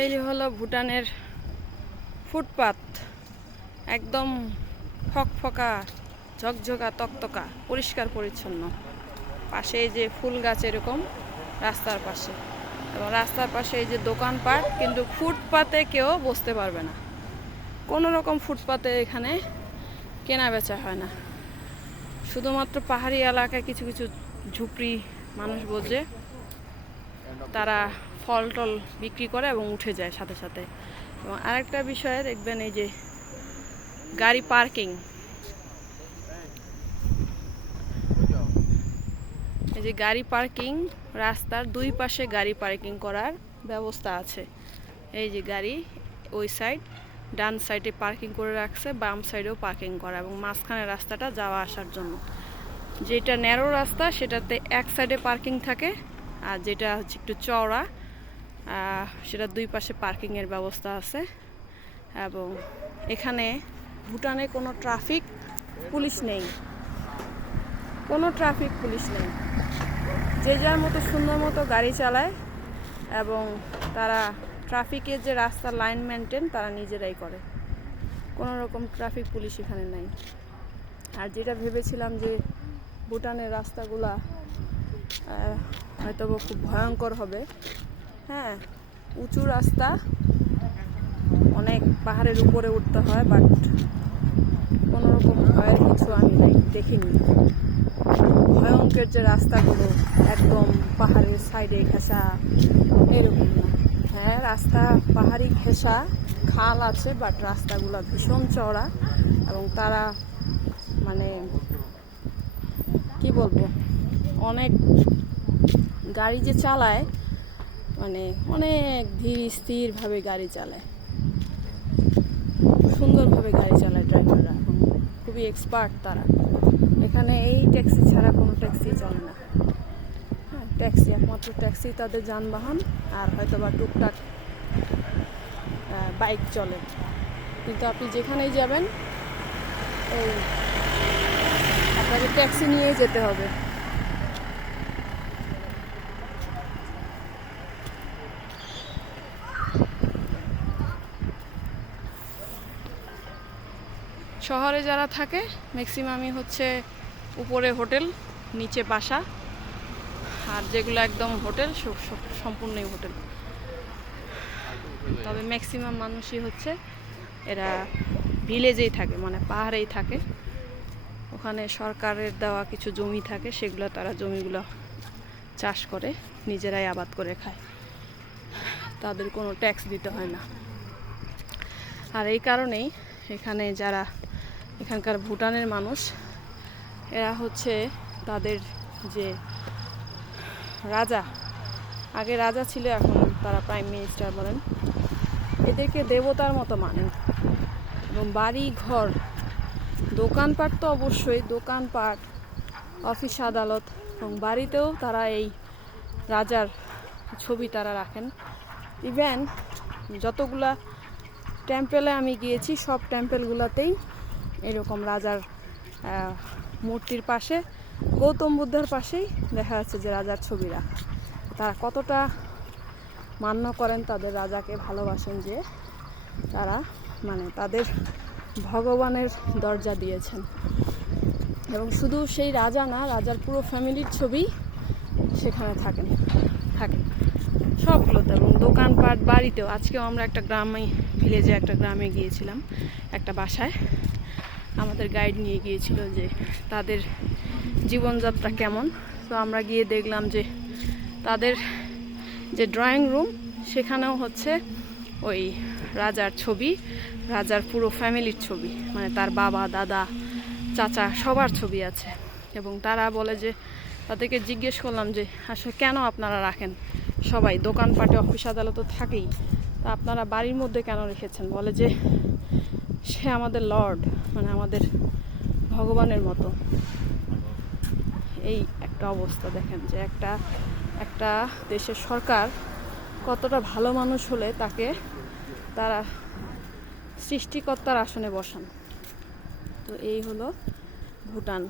এই হলো ভুটানের ফুটপাত, একদম ফকফকা ঝকঝকা তকতকা পরিষ্কার পরিচ্ছন্ন। পাশে এই যে ফুল গাছ এরকম রাস্তার পাশে, এবং রাস্তার পাশে এই যে দোকানপাট, কিন্তু ফুটপাতে কেউ বসতে পারবে না। কোনো রকম ফুটপাতে এখানে কেনা বেচা হয় না। শুধুমাত্র পাহাড়ি এলাকায় কিছু কিছু ঝুপড়ি মানুষ বোঝে, তারা ফল টল বিক্রি করে এবং উঠে যায় সাথে সাথে। এবং আরেকটা বিষয়ে দেখবেন, এই যে গাড়ি পার্কিং, এই যে গাড়ি পার্কিং, রাস্তার দুই পাশে গাড়ি পার্কিং করার ব্যবস্থা আছে। এই যে গাড়ি ওই সাইড, ডান সাইডে পার্কিং করে রাখছে, বাম সাইডেও পার্কিং করা, এবং মাঝখানে রাস্তাটা যাওয়া আসার জন্য। যেটা ন্যারো রাস্তা সেটাতে এক সাইডে পার্কিং থাকে, আর যেটা হচ্ছে একটু চওড়া সেটা দুই পাশে পার্কিংয়ের ব্যবস্থা আছে। এবং এখানে ভুটানে কোনো ট্রাফিক পুলিশ নেই, কোনো ট্রাফিক পুলিশ নেই। যে যার মতো সুন্দর মতো গাড়ি চালায়, এবং তারা ট্রাফিকের যে রাস্তার লাইন মেনটেন তারা নিজেরাই করে। কোনো রকম ট্রাফিক পুলিশ এখানে নাই। আর যেটা ভেবেছিলাম যে ভুটানের রাস্তাগুলা হয়তো খুব ভয়ঙ্কর হবে, হ্যাঁ, উঁচু রাস্তা, অনেক পাহাড়ের উপরে উঠতে হয়, বাট কোনো রকম ভয়ের কিছু আমি দেখিনি। ভয়ঙ্কর যে রাস্তাগুলো একদম পাহাড়ের সাইডে ঘেঁষা, এরকম না। হ্যাঁ, রাস্তা পাহাড়ি ঘেঁষা, খাল আছে, বাট রাস্তাগুলো ভীষণ চওড়া। এবং তারা মানে কি বলবো, অনেক গাড়ি যে চালায়, মানে অনেক ধীর স্থিরভাবে গাড়ি চালায়, সুন্দরভাবে গাড়ি চালায় ড্রাইভাররা, এবং খুবই এক্সপার্ট তারা। এখানে এই ট্যাক্সি ছাড়া কোনো ট্যাক্সি চলে না। হ্যাঁ, ট্যাক্সি একমাত্র ট্যাক্সি তাদের যানবাহন, আর হয়তো বা টুকটাক বাইক চলে। কিন্তু আপনি যেখানেই যাবেন এই আপনাকে ট্যাক্সি নিয়েই যেতে হবে। শহরে যারা থাকে ম্যাক্সিমামই হচ্ছে উপরে হোটেল, নিচে বাসা, আর যেগুলো একদম হোটেল সম্পূর্ণই হোটেল। তবে ম্যাক্সিমাম মানুষই হচ্ছে এরা ভিলেজেই থাকে, মানে পাহাড়েই থাকে। ওখানে সরকারের দেওয়া কিছু জমি থাকে, সেগুলো তারা জমিগুলো চাষ করে নিজেরাই আবাদ করে খায়, তাদের কোনো ট্যাক্স দিতে হয় না। আর এই কারণেই এখানে যারা এখানকার ভুটানের মানুষ, এরা হচ্ছে তাদের যে রাজা, আগে রাজা ছিল, এখন তারা প্রাইম মিনিস্টার বলেন, এদেরকে দেবতার মতো মানেন। এবং বাড়ি ঘর, দোকানপাট তো অবশ্যই, দোকানপাট, অফিস আদালত, এবং বাড়িতেও তারা এই রাজার ছবি তারা রাখেন। ইভেন যতগুলা টেম্পেলে আমি গিয়েছি, সব টেম্পেলগুলোতেই এরকম রাজার মূর্তির পাশে, গৌতম বুদ্ধের পাশেই দেখা যাচ্ছে যে রাজার ছবি রাখা। তারা কতটা মান্য করেন, তাদের রাজাকে ভালোবাসেন, যে তারা মানে তাদের ভগবানের দরজা দিয়েছেন। এবং শুধু সেই রাজা না, রাজার পুরো ফ্যামিলির ছবি সেখানে থাকে সবগুলোতে। এবং দোকানপাট, বাড়িতেও। আজকেও আমরা একটা গ্রামে, ভিলেজে একটা গ্রামে গিয়েছিলাম, একটা বাসায় আমাদের গাইড নিয়ে গিয়েছিল যে তাদের জীবনযাত্রা কেমন। তো আমরা গিয়ে দেখলাম যে তাদের যে ড্রয়িং রুম, সেখানেও হচ্ছে ওই রাজার ছবি, রাজার পুরো ফ্যামিলির ছবি, মানে তার বাবা, দাদা, চাচা, সবার ছবি আছে। এবং তারা বলে যে, তাদেরকে জিজ্ঞেস করলাম যে আসলে কেন আপনারা রাখেন, সবাই দোকানপাটে, অফিস আদালত থাকেই, তা আপনারা বাড়ির মধ্যে কেন রেখেছেন? বলে যে সে আমাদের লর্ড, মানে আমাদের ভগবানের মতো। এই একটা অবস্থা দেখেন, যে একটা দেশের সরকার কতটা ভালো মানুষ হলে তাকে তারা সৃষ্টিকর্তার আসনে বসান। তো এই হলো ভুটান।